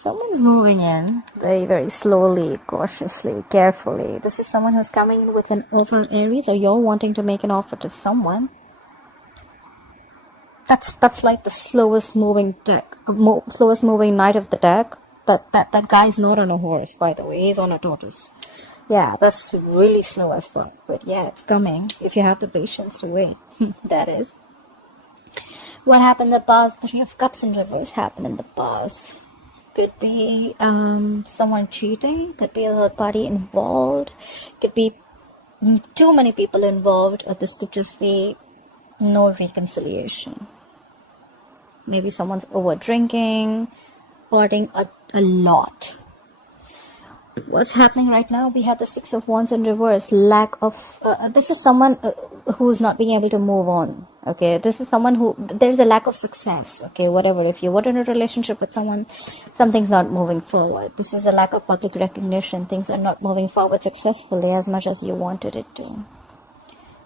Someone's moving in very, very slowly, cautiously, carefully. This is someone who's coming in with an offer, Aries, or you're wanting to make an offer to someone. That's like the slowest moving deck, slowest moving knight of the deck. That guy's not on a horse, by the way. He's on a tortoise. Yeah, that's really slow as fuck. But yeah, it's coming if you have the patience to wait. That is. What happened in the past? 3 of Cups in reverse happened in the past. Could be someone cheating. Could be a third party involved. Could be too many people involved. Or this could just be no reconciliation. Maybe someone's over drinking, partying a lot. What's happening right now? We have the 6 of Wands in reverse. Lack of this is someone who's not being able to move on. Okay, this is someone who there's a lack of success. Okay, whatever. If you were in a relationship with someone, something's not moving forward. This is a lack of public recognition. Things are not moving forward successfully as much as you wanted it to.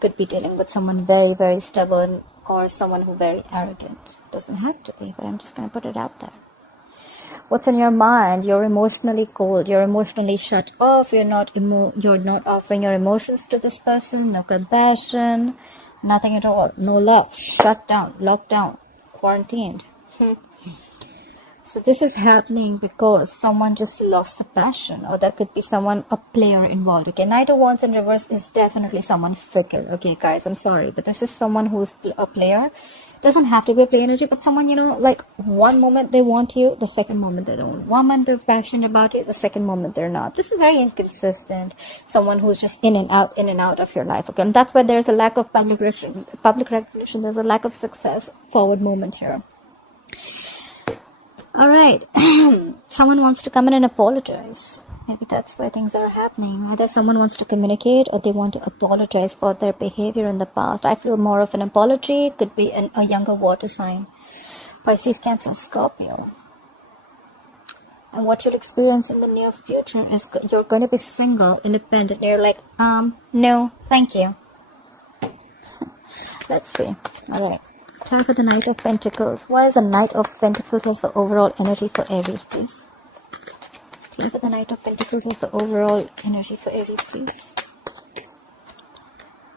Could be dealing with someone very, very stubborn or someone who very arrogant. Doesn't have to be, but I'm just gonna put it out there. What's in your mind? You're emotionally cold. You're emotionally shut off. You're not offering your emotions to this person. No compassion. Nothing at all. No love. Shut down. Locked down. Quarantined. So this is happening because someone just lost the passion, or there could be someone, a player involved. Okay, Knight of Wands in reverse is definitely someone fickle. Okay, guys, I'm sorry, but this is someone who's a player. Doesn't have to be a play energy, but someone, you know, like one moment they want you, the second moment they don't. One moment they're passionate about it, the second moment they're not. This is very inconsistent. Someone who's just in and out of your life. Okay, and that's why there's a lack of public recognition. There's a lack of success. Forward moment here. All right, someone wants to come in and apologize. Maybe that's why things are happening. Either someone wants to communicate or they want to apologize for their behavior in the past. I feel more of an apology. Could be a younger water sign. Pisces, Cancer, Scorpio. And what you'll experience in the near future is you're going to be single, independent. You're like, no, thank you. Let's see. All right. Try for the Knight of Pentacles. Why is the Knight of Pentacles as the overall energy for Aries, please? Try for the Knight of Pentacles as the overall energy for Aries, please.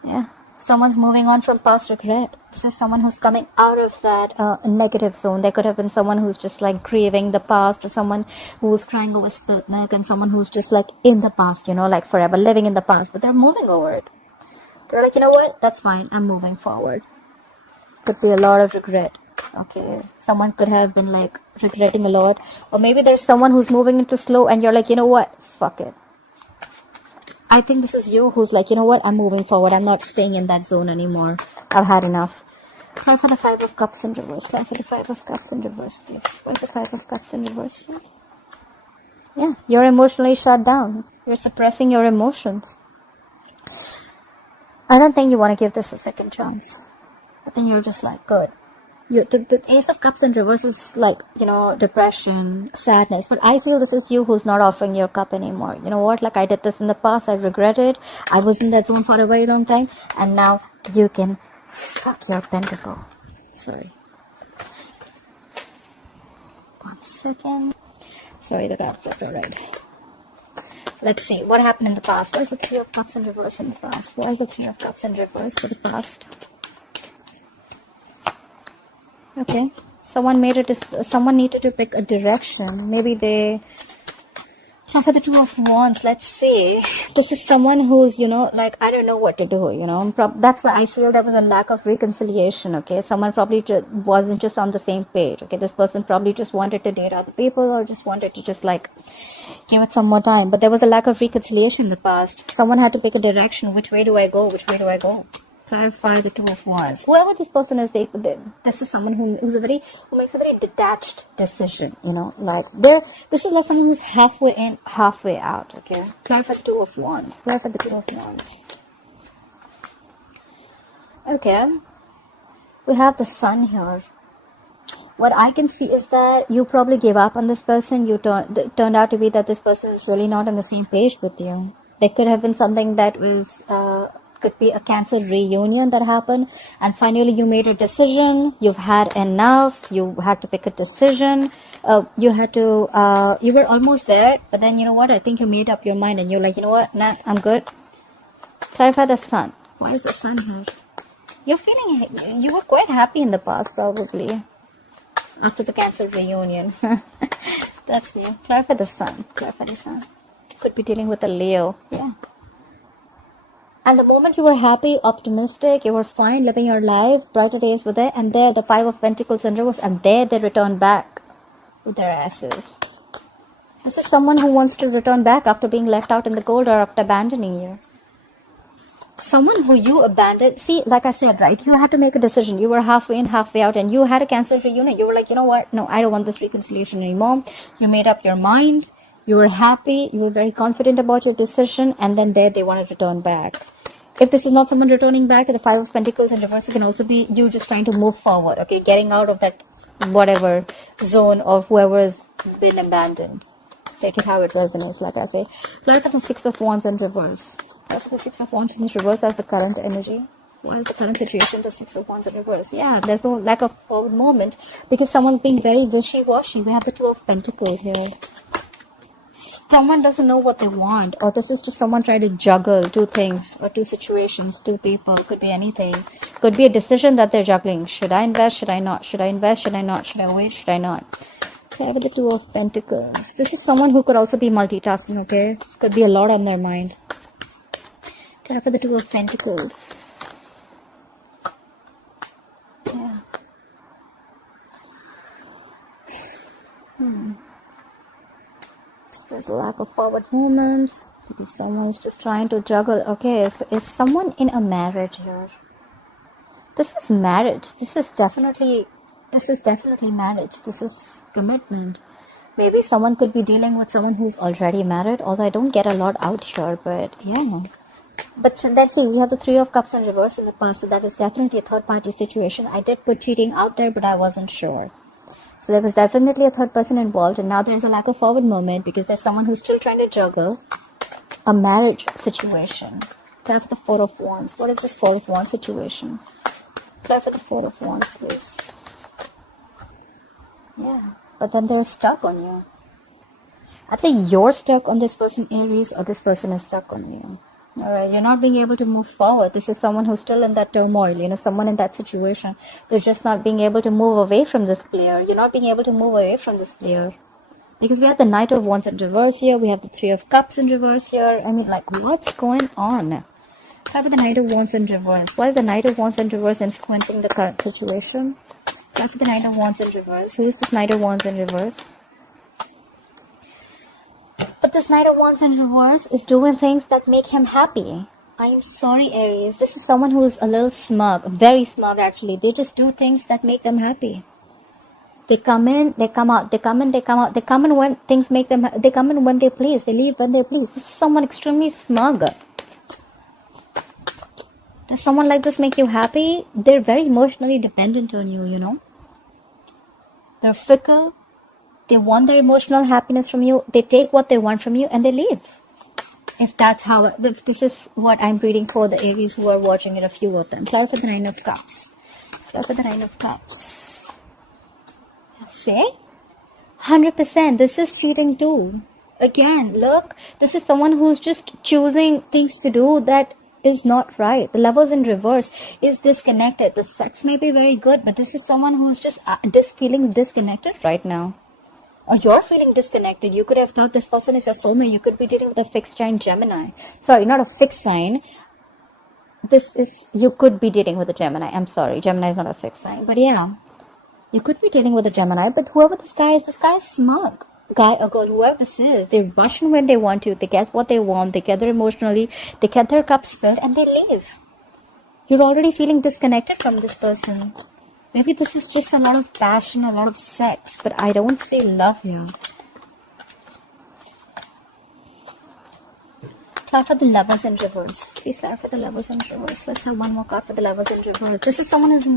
Yeah. Someone's moving on from past regret. This is someone who's coming out of that negative zone. There could have been someone who's just like grieving the past, or someone who's crying over spilt milk, and someone who's just like in the past, you know, like forever living in the past, but they're moving over it. They're like, you know what? That's fine. I'm moving forward. Could be a lot of regret. Okay, someone could have been like regretting a lot, or maybe there's someone who's moving into slow and you're like, you know what, fuck it. I think this is you who's like, you know what, I'm moving forward. I'm not staying in that zone anymore. I've had enough. Try for the 5 of Cups in reverse. Try for the 5 of Cups in reverse, please. Where's the 5 of Cups in reverse here? Yeah, you're emotionally shut down. You're suppressing your emotions. I don't think you want to give this a second chance. But then you're just like, good. The Ace of Cups in reverse is like, you know, depression, sadness. But I feel this is you who's not offering your cup anymore. You know what? Like, I did this in the past. I regret it. I was in that zone for a very long time. And now you can fuck your pentacle. Sorry. 1 second. Sorry, the card flipped. Alright. Let's see. What happened in the past? Why is the 3 of Cups in reverse in the past? Why is the 3 of Cups in reverse for the past? Okay, someone needed to pick a direction. Maybe they for the 2 of Wands. Let's see. This is someone who's, you know, like, I don't know what to do, you know. That's why I feel there was a lack of reconciliation. Okay, someone probably wasn't just on the same page. Okay, this person probably just wanted to date other people, or just wanted to just like give it some more time. But there was a lack of reconciliation in the past. Someone had to pick a direction. Which way do I go? Which way do I go? Clarify the 2 of Wands. Whoever this person is, this is someone who makes a very detached decision. You know, like this is like someone who's halfway in, halfway out. Okay, clarify the 2 of Wands. Clarify the 2 of Wands. Okay, we have the Sun here. What I can see is that you probably gave up on this person. Turned out to be that this person is really not on the same page with you. There could have been something that was could be a Cancer reunion that happened, and finally you made a decision. You've had enough. You had to pick a decision. you had to, you were almost there, but then you know what? I think you made up your mind and you're like, you know what? Nah, I'm good. Clarify the sun. Why is the sun here? You're feeling, you were quite happy in the past, probably. After the Cancer reunion. That's new. Clarify the sun. Clarify the sun. Could be dealing with a Leo. Yeah. And the moment you were happy, optimistic, you were fine, living your life, brighter days were there, and there the Five of Pentacles in reverse, and there they return back with their asses. This is someone who wants to return back after being left out in the cold or after abandoning you. Someone who you abandoned. See, like I said, right, you had to make a decision. You were halfway in, halfway out, and you had a Cancer reunion. You were like, you know what? No, I don't want this reconciliation anymore. You made up your mind. You were happy. You were very confident about your decision, and then there they want to return back. If this is not someone returning back, the Five of Pentacles in reverse, it can also be you just trying to move forward, okay? Getting out of that whatever zone of whoever has been abandoned. Take it how it resonates, like I say. Clarify the Six of Wands in reverse. Clarify the Six of Wands in reverse as the current energy. Why is the current situation the Six of Wands in reverse? Yeah, there's no lack of forward movement because someone's being very wishy-washy. We have the Two of Pentacles here. Someone doesn't know what they want, or this is just someone trying to juggle two things or two situations, two people. Could be anything. Could be a decision that they're juggling. Should I invest? Should I not? Should I invest? Should I not? Should I wait? Should I not? Okay, with the Two of Pentacles. This is someone who could also be multitasking, okay? Could be a lot on their mind. Okay, for the Two of Pentacles. Yeah. There's a lack of forward movement. Maybe someone's just trying to juggle. Okay, so is someone in a marriage here? This is marriage. This is definitely marriage. This is commitment. Maybe someone could be dealing with someone who's already married, although I don't get a lot out here, but yeah. But let's see, we have the Three of Cups in reverse in the past, so that is definitely a third party situation. I did put cheating out there, but I wasn't sure. So there was definitely a third person involved, and now there's a lack of forward movement because there's someone who's still trying to juggle a marriage situation. Tap for the Four of Wands. What is this Four of Wands situation? Tap for the Four of Wands, please. Yeah, but then they're stuck on you. I think you're stuck on this person, Aries, or this person is stuck on you. Alright, you're not being able to move forward. This is someone who's still in that turmoil, you know, someone in that situation. They're just not being able to move away from this player. You're not being able to move away from this player. Because we have the Knight of Wands in reverse here. We have the Three of Cups in reverse here. I mean, like, what's going on? How about the Knight of Wands in reverse? Why is the Knight of Wands in reverse influencing the current situation? How about the Knight of Wands in reverse? Who is this Knight of Wands in reverse? But this Knight of Wands in reverse is doing things that make him happy. I'm sorry, Aries. This is someone who is a little smug. Very smug, actually. They just do things that make them happy. They come in, they come out. They come in, they come out. They come in when things make them... They come in when they please. They leave when they please. This is someone extremely smug. Does someone like this make you happy? They're very emotionally dependent on you, you know. They're fickle. They want their emotional happiness from you. They take what they want from you and they leave. If this is what I'm reading for the Aries who are watching it, a few of them. Clarify the Nine of Cups. Clarify the Nine of Cups. See? 100%. This is cheating too. Again, look. This is someone who's just choosing things to do that is not right. The Lovers in reverse is disconnected. The sex may be very good, but this is someone who's just feeling disconnected right now. Or you're feeling disconnected. You could have thought this person is your soulmate. You could be dealing with a fixed sign Gemini. Sorry, not a fixed sign. You could be dealing with a Gemini. I'm sorry, Gemini is not a fixed sign. But yeah, you could be dealing with a Gemini. But whoever this guy is smug. Guy or girl, whoever this is, they rush in when they want to. They get what they want. They gather emotionally. They get their cups filled and they leave. You're already feeling disconnected from this person. Maybe this is just a lot of passion, a lot of sex, but I don't see love here. Clarify the Lovers in reverse. Please clarify the Lovers in reverse. Let's have one more card for the Lovers in reverse. This is someone who's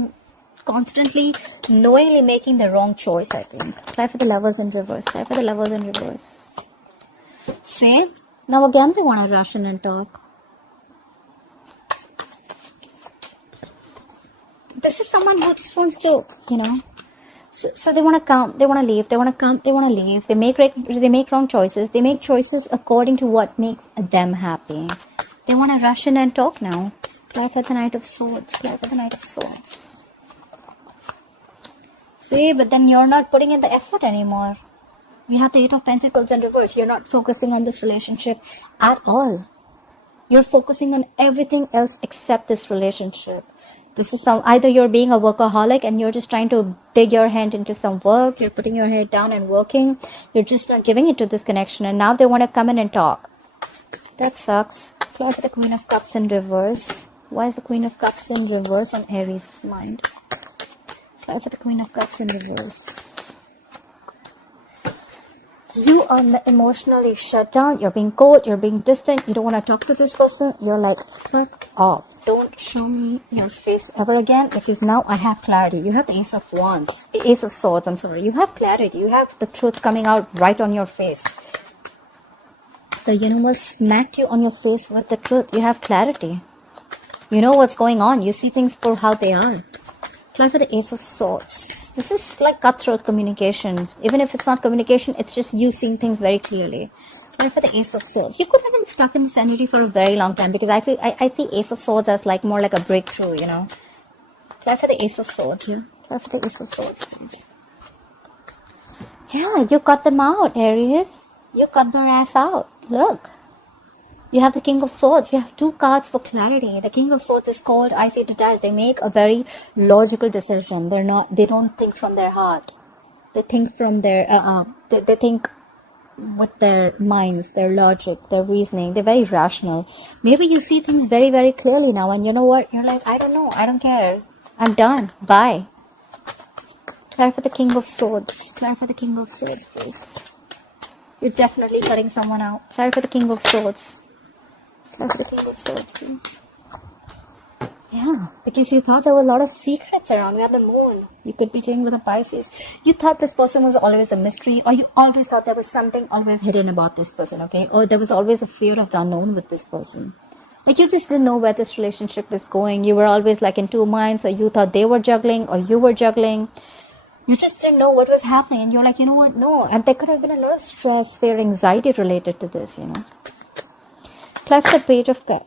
constantly, knowingly making the wrong choice, I think. Clarify the Lovers in reverse. Clarify the Lovers in reverse. See? Now again we want to rush in and talk. This is someone who just wants to, you know, So they want to come, they want to leave, they want to come, they want to leave. They make wrong choices. They make choices according to what makes them happy. They want to rush in and talk now. Clarify the Knight of Swords. Clarify the Knight of Swords. See, but then you're not putting in the effort anymore. You have the Eight of Pentacles in reverse. You're not focusing on this relationship at all. You're focusing on everything else except this relationship. This is either you're being a workaholic and you're just trying to dig your hand into some work. You're putting your head down and working. You're just not giving it to this connection. And now they want to come in and talk. That sucks. Clarify the Queen of Cups in reverse. Why is the Queen of Cups in reverse on Aries' mind? Clarify the Queen of Cups in reverse. You are emotionally shut down. You're being cold. You're being distant. You don't want to talk to this person. You're like, fuck off. Don't show me your face ever again, because now I have clarity. You have the Ace of Wands. Ace of Swords, I'm sorry. You have clarity. You have the truth coming out right on your face. The universe smacked you on your face with the truth. You have clarity. You know what's going on. You see things for how they are. Clarify the Ace of Swords. This is like cutthroat communication. Even if it's not communication, it's just you seeing things very clearly. Clarify the Ace of Swords. You could have been stuck in this energy for a very long time, because I feel I see Ace of Swords as like more like a breakthrough, you know. Clarify the Ace of Swords here. Clarify the Ace of Swords, please. Yeah, you cut them out, Aries. You cut their ass out. Look. You have the King of Swords. You have two cards for clarity. The King of Swords is cold, icy, detached. They make a very logical decision. They don't think from their heart. They think from their, they think with their minds, their logic, their reasoning. They're very rational. Maybe you see things very, very clearly now, and you know what? You're like, I don't know. I don't care. I'm done. Bye. Clarify the King of Swords. Clarify the King of Swords, please. You're definitely cutting someone out. Clarify the King of Swords. Clarify the King of Swords, please. Yeah, because you thought there were a lot of secrets around. We have the Moon. You could be dealing with a Pisces. You thought this person was always a mystery, or you always thought there was something always hidden about this person, okay? Or there was always a fear of the unknown with this person. Like, you just didn't know where this relationship was going. You were always like in two minds, or you thought they were juggling, or you were juggling. You just didn't know what was happening, and you're like, you know what? No. And there could have been a lot of stress, fear, anxiety related to this, you know. Clarify the Page of Cups.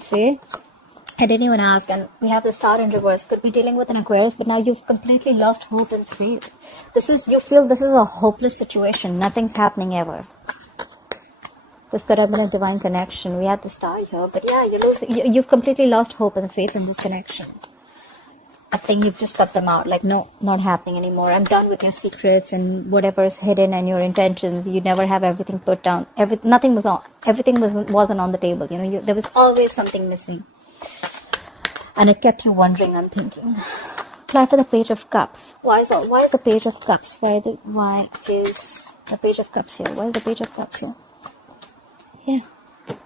See? I didn't even ask, and we have the Star in reverse. Could be dealing with an Aquarius, but now you've completely lost hope and faith. You feel this is a hopeless situation. Nothing's happening ever. This could have been a divine connection. We had the Star here, but yeah, you've completely lost hope and faith in this connection. I think you've just cut them out. Like, no, not happening anymore. I'm done with your secrets and whatever is hidden and your intentions. You never have everything put down. Nothing was on. Everything wasn't on the table. You know, there was always something missing. And it kept you wondering, I'm thinking. Clarify the Page of Cups. Why is the Page of Cups? Why is the Page of Cups here? Why is the Page of Cups here? Yeah.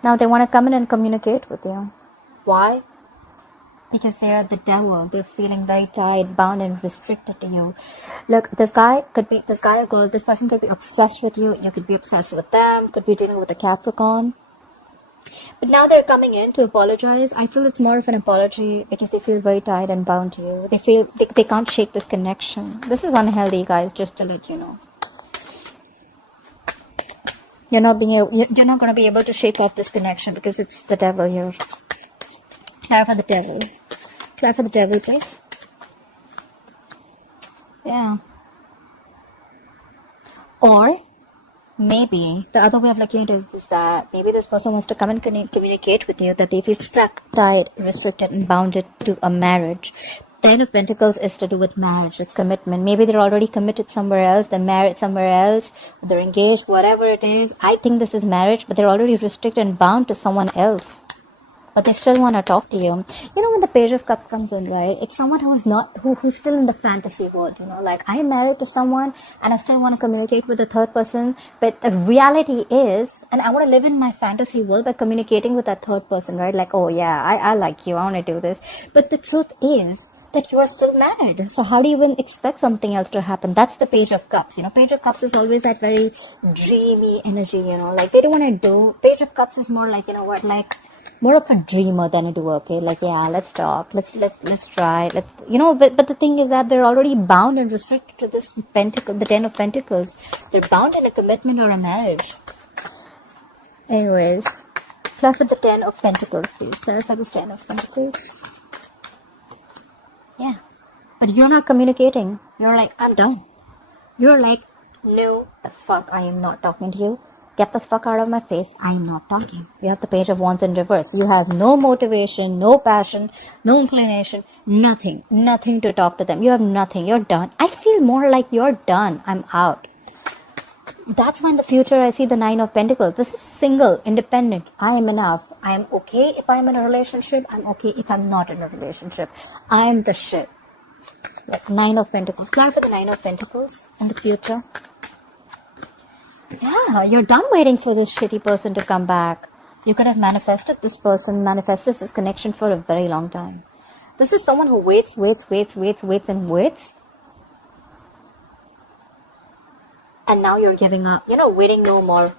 Now they want to come in and communicate with you. Why? Because they are the devil. They're feeling very tied, bound, and restricted to you. Look, this guy or girl, this person could be obsessed with you. You could be obsessed with them. Could be dealing with a Capricorn. But now they're coming in to apologize. I feel it's more of an apology because they feel very tied and bound to you. They feel they can't shake this connection. This is unhealthy, guys, just to let you know. You're not going to be able to shake off this connection because it's the devil here. Clarify the devil. Clarify the devil, please. Yeah. Or maybe the other way of looking at it is that maybe this person wants to come and communicate with you, that they feel stuck, tied, restricted, and bounded to a marriage. Ten of Pentacles is to do with marriage. It's commitment. Maybe they're already committed somewhere else. They're married somewhere else. They're engaged, whatever it is. I think this is marriage, but they're already restricted and bound to someone else. But they still want to talk to you. You know, when the Page of Cups comes in, right? It's someone who's still in the fantasy world, you know, like I am married to someone and I still want to communicate with a third person. But the reality is, and I want to live in my fantasy world by communicating with that third person, right? Like, oh yeah, I like you. I want to do this. But the truth is that you are still married. So how do you even expect something else to happen? That's the Page of Cups. You know, Page of Cups is always that very dreamy energy, you know, like they don't want to do. Page of Cups is more like, you know what, like, more of a dreamer than a doer. Okay, like, yeah, let's talk, let's try, but the thing is that they're already bound and restricted to this pentacle, the 10 of Pentacles. They're bound in a commitment or a marriage. Anyways, clarify the 10 of Pentacles, please. Clarify this 10 of Pentacles. Yeah, but you're not communicating. You're like, I'm done. You're like, no, the fuck, I am not talking to you. Get the fuck out of my face. I'm not talking. You have the Page of Wands in reverse. You have no motivation, no passion, no inclination, nothing. Nothing to talk to them. You have nothing. You're done. I feel more like you're done. I'm out. That's why in the future I see the 9 of Pentacles. This is single, independent. I am enough. I am okay if I'm in a relationship. I'm okay if I'm not in a relationship. I am the shit. Like 9 of Pentacles. Clarify the 9 of Pentacles in the future. Yeah, you're done waiting for this shitty person to come back. You could have manifested this person, manifested this connection for a very long time. This is someone who waits. And now you're giving up. You're not waiting no more.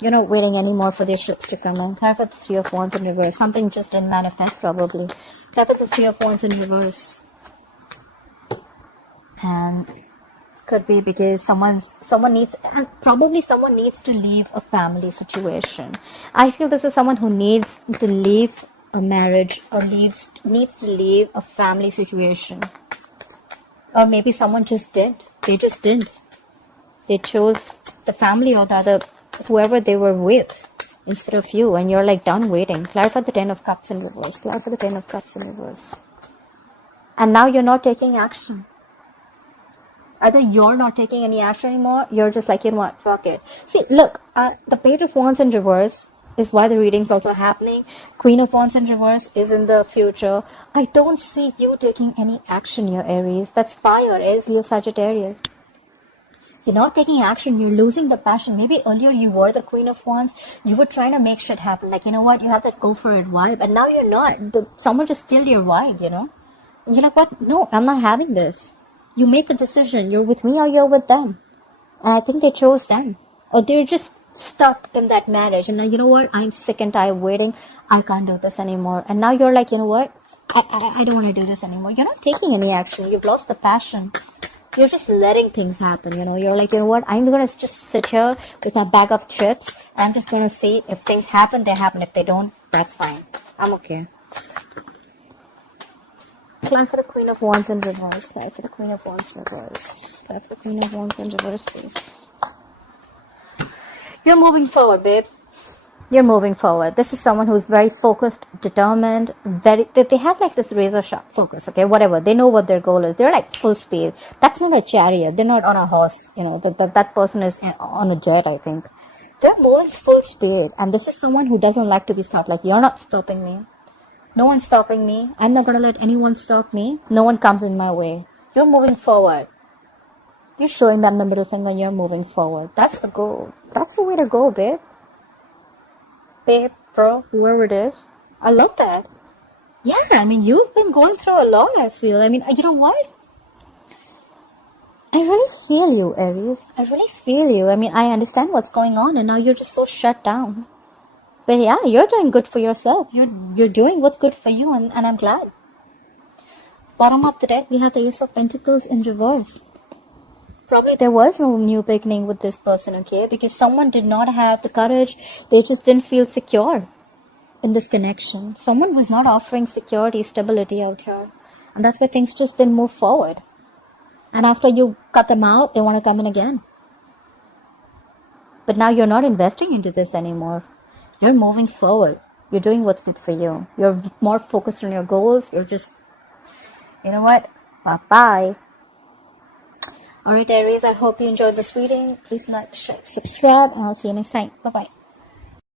You're not waiting anymore for their ships to come in. Clarify the 3 of Wands in reverse. Something just didn't manifest probably. Clarify the 3 of Wands in reverse. And could be because someone needs to leave a family situation. I feel this is someone who needs to leave a marriage or needs to leave a family situation. Or maybe someone just did. They just didn't. They chose the family or the other, whoever they were with, instead of you, and you're like done waiting. Clarify the 10 of Cups in reverse. Clarify the 10 of Cups in reverse. And now you're not taking action. Either you're not taking any action anymore, you're just like, you know what, fuck it. See, look, the Page of Wands in reverse is why the reading's also happening. Queen of Wands in reverse is in the future. I don't see you taking any action here, Aries. That's fire, Aries, Leo, Sagittarius. You're not taking action. You're losing the passion. Maybe earlier you were the Queen of Wands. You were trying to make shit happen. Like, you know what, you have that go for it vibe. And now you're not. Someone just killed your vibe, you know. And you're like, what? No, I'm not having this. You make a decision. You're with me or you're with them. And I think they chose them. Or they're just stuck in that marriage. And now, you know what? I'm sick and tired of waiting. I can't do this anymore. And now you're like, you know what? I don't want to do this anymore. You're not taking any action. You've lost the passion. You're just letting things happen, you know. You're like, you know what? I'm going to just sit here with my bag of chips. And I'm just going to see if things happen, they happen. If they don't, that's fine. I'm okay. Clarify for the Queen of Wands in reverse. Clarify for the Queen of Wands in reverse. Clarify for the Queen of Wands in reverse, please. You're moving forward, babe. You're moving forward. This is someone who's very focused, determined, they have like this razor sharp focus, okay, whatever. They know what their goal is. They're like full speed. That's not a chariot. They're not on a horse, you know. That person is on a jet, I think. They're moving full speed. And this is someone who doesn't like to be stopped. Like, you're not stopping me. No one's stopping me. I'm not going to let anyone stop me. No one comes in my way. You're moving forward. You're showing them the middle finger. You're moving forward. That's the goal. That's the way to go, babe. Babe, bro, whoever it is. I love that. Yeah, I mean, you've been going through a lot, I feel. I mean, you know what? I really feel you, Aries. I really feel you. I mean, I understand what's going on, and now you're just so shut down. But yeah, you're doing good for yourself. You're doing what's good for you, and I'm glad. Bottom of the deck, we have the Ace of Pentacles in reverse. Probably there was no new beginning with this person, okay? Because someone did not have the courage. They just didn't feel secure in this connection. Someone was not offering security, stability out here. And that's why things just didn't move forward. And after you cut them out, they want to come in again. But now you're not investing into this anymore. You're moving forward. You're doing what's good for you. You're more focused on your goals. You're just, you know what? Bye-bye. Alright, Aries, I hope you enjoyed this reading. Please like, share, subscribe, and I'll see you next time. Bye-bye.